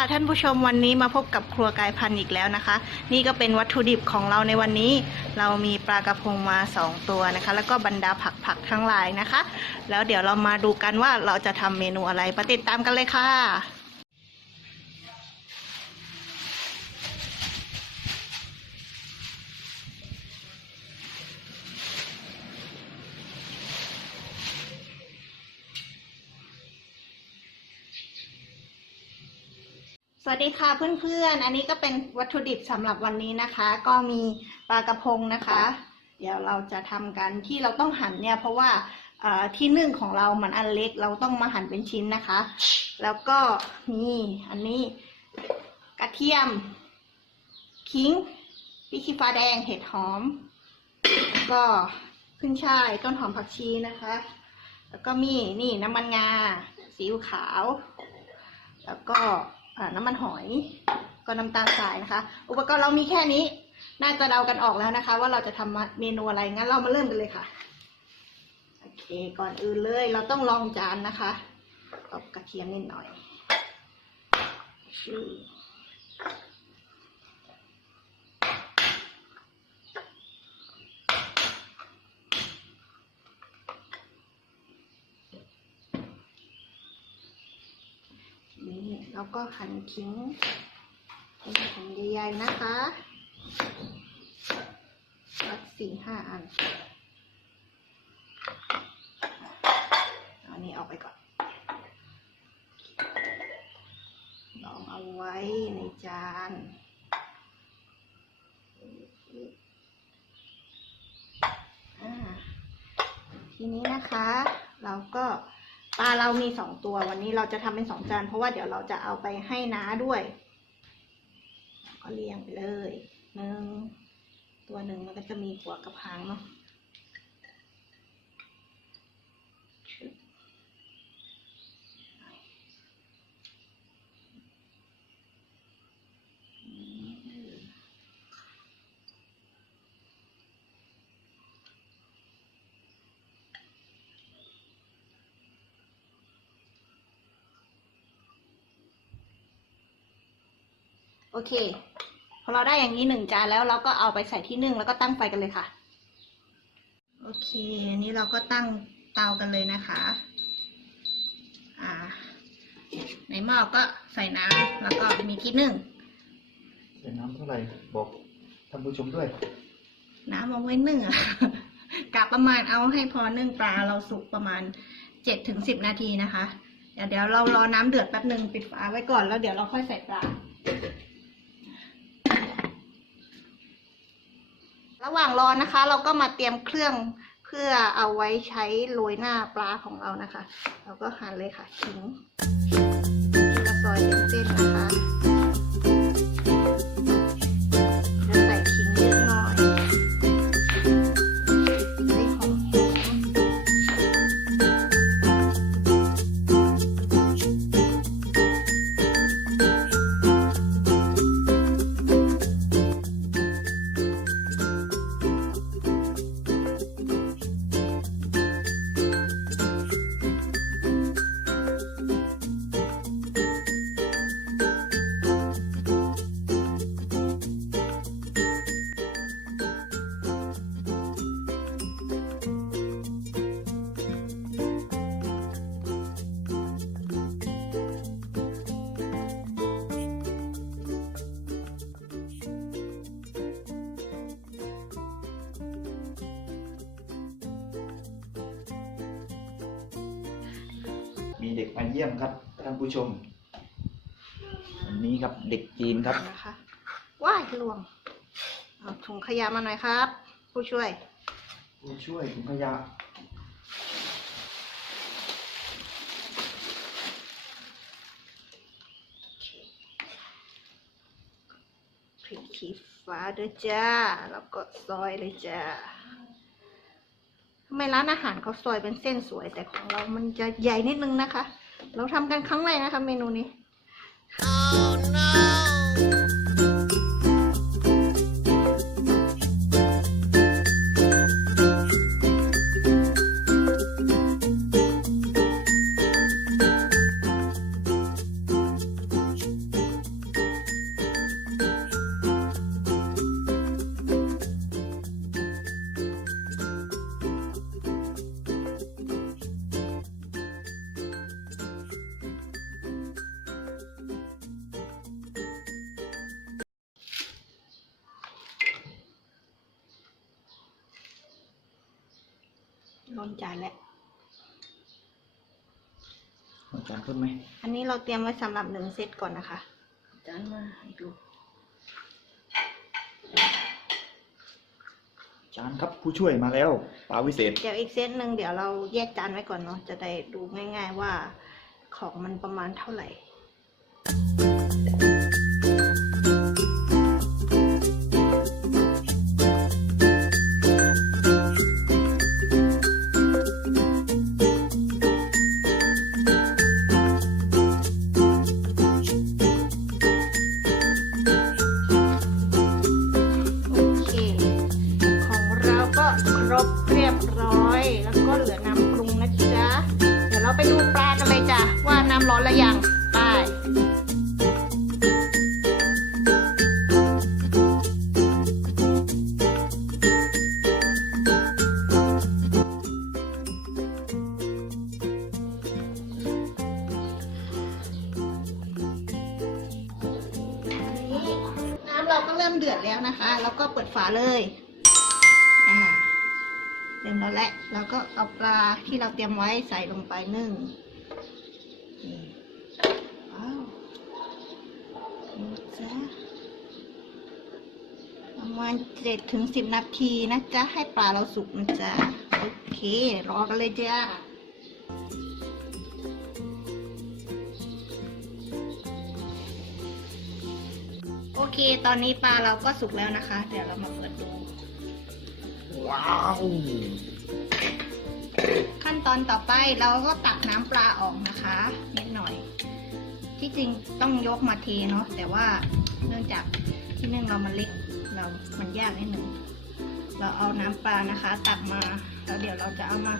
ค่ะท่านผู้ชมวันนี้มาพบกับครัวกายพันธุ์อีกแล้วนะคะ นี่ก็เป็นวัตถุดิบของเราในวันนี้ เรามีปลากระพงมา 2 ตัวนะคะ แล้วก็บรรดาผักผักทั้งหลายนะคะ แล้วเดี๋ยวเรามาดูกันว่าเราจะทำเมนูอะไรไปติดตามกันเลยค่ะ สวัสดีค่ะเพื่อนๆ อันนี้ก็เป็นวัตถุดิบสำหรับวันนี้นะคะ ก็มีปลากระพงนะคะ เดี๋ยวเราจะทำกันที่เราต้องหั่นเนี่ย เพราะว่าที่นึ่งของเรามันอันเล็กเราต้องมาหั่นเป็นชิ้นนะคะ แล้วก็มีอันนี้กระเทียมขิงพริกชี้ฟ้าแดงเห็ดหอมแล้วก็ขึ้นช่ายต้นหอมผักชีนะคะ แล้วก็มีนี่น้ำมันงาซีอิ๊วขาว แล้วก็ น้ำมันหอย ก็น้ำตาลทรายนะคะ อุปกรณ์เรามีแค่นี้ น่าจะเดากันออกแล้วนะคะ ว่าเราจะทำเมนูอะไรงั้นเรามาเริ่มกันเลยค่ะโอเคก่อนอื่นเลย เราต้องลองจานนะคะตบกระเทียมนิดหน่อยชื่อนี่ แล้วก็หั่นขิงเป็นหั่นใหญ่ๆนะคะสักสี่ห้าอันอันนี้ออกไปก่อน ลองเอาไว้ในจานทีนี้นะคะ เราก็ ปลาเรามีสองตัววันนี้เราจะทำเป็นสองจานเพราะว่าเดี๋ยวเราจะเอาไปให้น้าด้วย ก็เรียงไปเลยหนึ่งตัวหนึ่งมันก็จะมีหัวกับหางเนาะ อเค พอเราได้อย่างนี้หนึ่งจานแล้วเราก็เอาไปใส่ที่นึ่งแล้วก็ตั้งไฟกันเลยค่ะ โอเคอันนี้เราก็ตั้งเตากันเลยนะคะ อ่า ในหม้อก็ใส่น้ำแล้วก็มีที่นึ่งใส่น้ำเท่าไหร่บอกท่านผู้ชมด้วย น้ำเอาไว้นึ่งอะกะประมาณเอาให้พอนึ่งปลาเราสุกประมาณเจ็ดถึงสิบนาทีนะคะ เดี๋ยวเดี๋ยวเรารอน้ำเดือดแป๊บหนึ่งปิดฝาไว้ก่อนแล้วเดี๋ยวเราค่อยใส่ปลา ระหว่างรอนะคะ เราก็มาเตรียมเครื่องเพื่อเอาไว้ใช้โรยหน้าปลาของเรานะคะ เราก็หั่นเลยค่ะขิงนี่ก็ซอยเป็นเส้นนะคะ เด็กมาเยี่ยมครับท่านผู้ชมวันนี้ครับเด็กจีนครับนะคะว้ายลวงเอาถุงขยะมาหน่อยครับ ผู้ช่วย ผู้ช่วยถุงขยะพริกขี้ฟ้าด้วยจ้า แล้วก็ซอยเลยจ้า ทำไมร้านอาหารเขาซอยเป็นเส้นสวย แต่ของเรามันจะใหญ่นิดนึงนะคะ เราทำกันครั้งแรกนะคะ เมนูนี้น ร้อนจานแล้วเอาจานขึ้นไหมอันนี้เราเตรียมไว้สำหรับหนึ่งเซตก่อนนะคะจานมาให้ดูจานครับผู้ช่วยมาแล้วปลาวิเศษ เดี๋ยวอีกเซตหนึ่งเดี๋ยวเราแยกจานไว้ก่อนเนาะจะได้ดูง่าย ๆว่าของมันประมาณเท่าไหร่ ครบเรียบร้อย แล้วก็เหลือน้ำปรุงนะจ๊ะ เดี๋ยวเราไปดูปลากันเลยจ้ะว่าน้ำร้อนแล้วยังไปน้ำเราก็เริ่มเดือดแล้วนะคะ แล้วก็เปิดฝาเลย แล้วแหละเราก็เอาปลาที่เราเตรียมไว้ใส่ลงไปนึ่งว้าวนี่จ้ะประมาณเจ็ดถึงสิบนาทีนะจ๊ะ ให้ปลาเราสุกนะจ๊ะ โอเค รอกันเลยจ้าโอเค ตอนนี้ปลาเราก็สุกแล้วนะคะ เดี๋ยวเรามาเปิดดู ว้าว ขั้นตอนต่อไปเราก็ตักน้ำปลาออกนะคะ นิดหน่อย ที่จริงต้องยกมาเทเนาะแต่ว่าเนื่องจากที่นึ่งเรามันเล็กเรา มันยากนิดหนึ่งเราเอาน้ำปลานะคะ ตักมาแล้วเดี๋ยวเราจะเอามา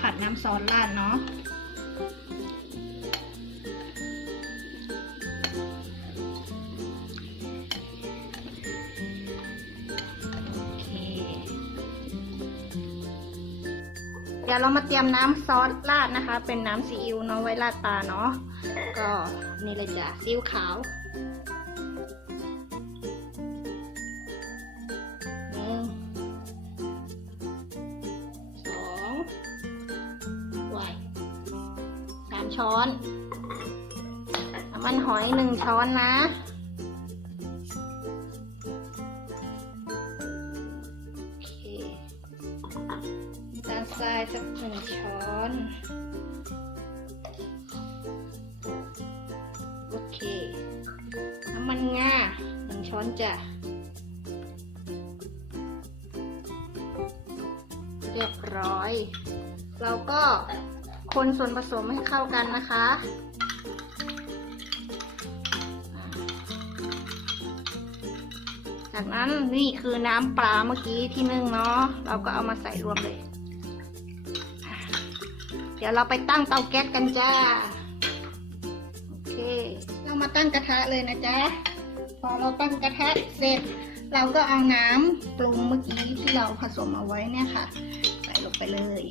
ผัดน้ำซอสราดเนาะ ดี๋ยวเรามาเตรียมน้ำซอสราดนะคะ เป็นน้ำซีอิ๊วเนาะไว้ราดปลาเนาะก็นี่เลยจ้ะซีอิ๊วขาวหนึ่งสองสามช้อนน้ำมันหอยหนึ่งช้อนนะ สักหนึ่งช้อน โอเค น้ำมันงาหนึ่งช้อนจ้ะเรียบร้อย เราก็คนส่วนผสมให้เข้ากันนะคะ จากนั้นนี่คือน้ำปลาเมื่อกี้ที่นึ่งเนาะ เราก็เอามาใส่รวมเลย ดี๋ยวเราไปตั้งเตาแก๊สกันจ้า โอเค เรามาตั้งกระทะเลยนะจ๊ะ พอเราตั้งกระทะเสร็จ เราก็เอาน้ำปรุงเมื่อกี้ที่เราผสมเอาไว้เนี่ยค่ะ ใส่ลงไปเลย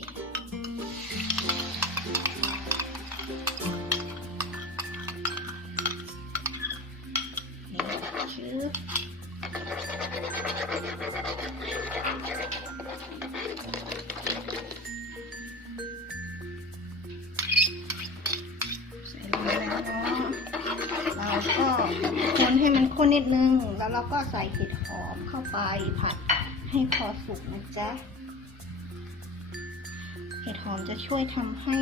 นี่ชื่อ นิดนึง แล้วเราก็ใส่เห็ดหอมเข้าไปผัดให้พอสุกนะจ๊ะ เห็ดหอมจะช่วยทำให้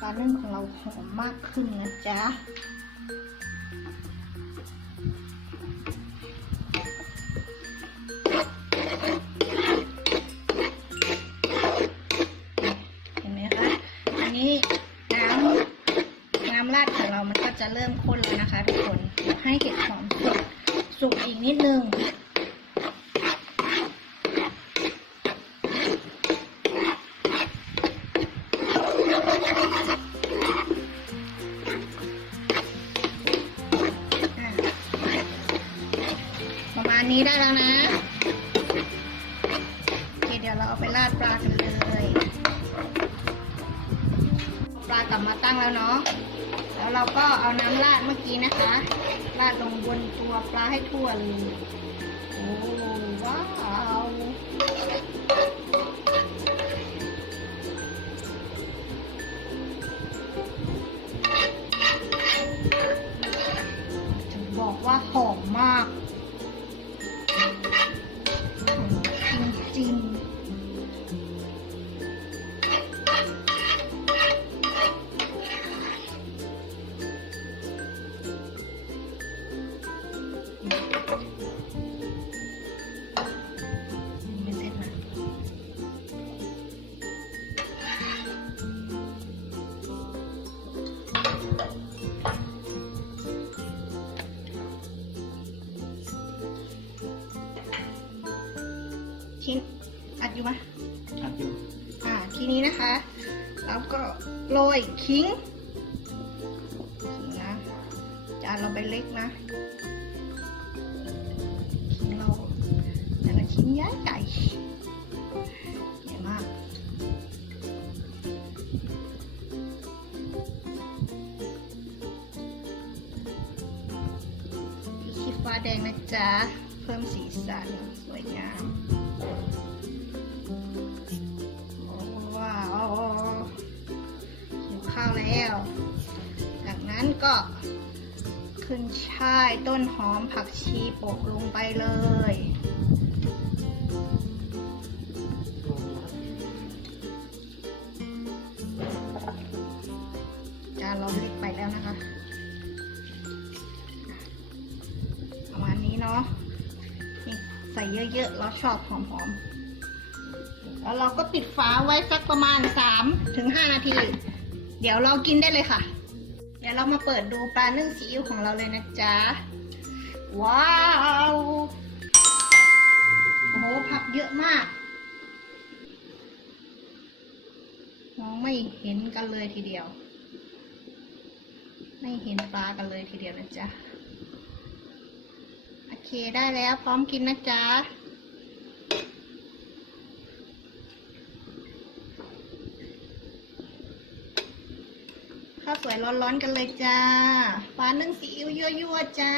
ปลานึ่งของเราหอมมากขึ้นนะจ๊ะ นี้ได้แล้วนะโอเคเดี๋ยวเราเอาไปราดปลากันเลยปลากลับมาตั้งแล้วเนาะแล้วเราก็เอาน้ำราดเมื่อกี้นะคะ ราดลงบนตัวปลาให้ทั่วเลย แล้วก็โรยขิงขิงนะจานเราใบเล็กนะขิงเราแต่ละชิ้นใหญ่ใหญ่ใหญ่มากชีฟ้าแดงนะจ๊ะ เพิ่มสีสันสวยงาม แล้ว จากนั้นก็ขึ้นช่ายต้นหอมผักชีโปะลงไปเลย จานเราเล็กไปแล้วนะคะ ประมาณนี้เนาะใส่เยอะๆ เราชอบหอมๆ แล้วเราก็ปิดฝาไว้สักประมาณ3ถึง5นาที เดี๋ยวเรากินได้เลยค่ะ เดี๋ยวเรามาเปิดดูปลานึ่งซีอิ๊วของเราเลยนะจ๊ะ ว้าว โอ้โห ผักเยอะมาก มองไม่เห็นกันเลยทีเดียว ไม่เห็นปลากันเลยทีเดียวนะจ๊ะ โอเคได้แล้วพร้อมกินนะจ๊ะาวสวยร้อนๆกันเลยจ้าปลานึ่งซีอิ๊วยั่วๆจ้า